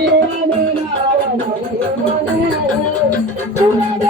Thank you.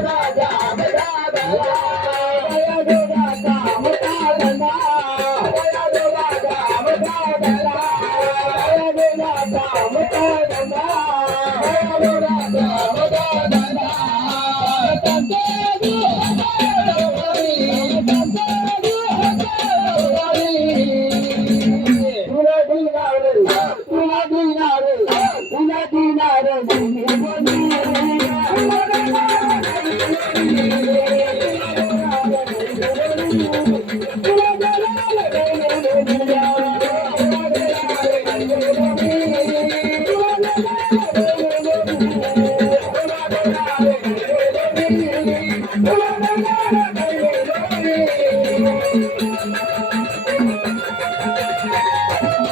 तुला दिनारे तुला दिनारे तुला दिनारे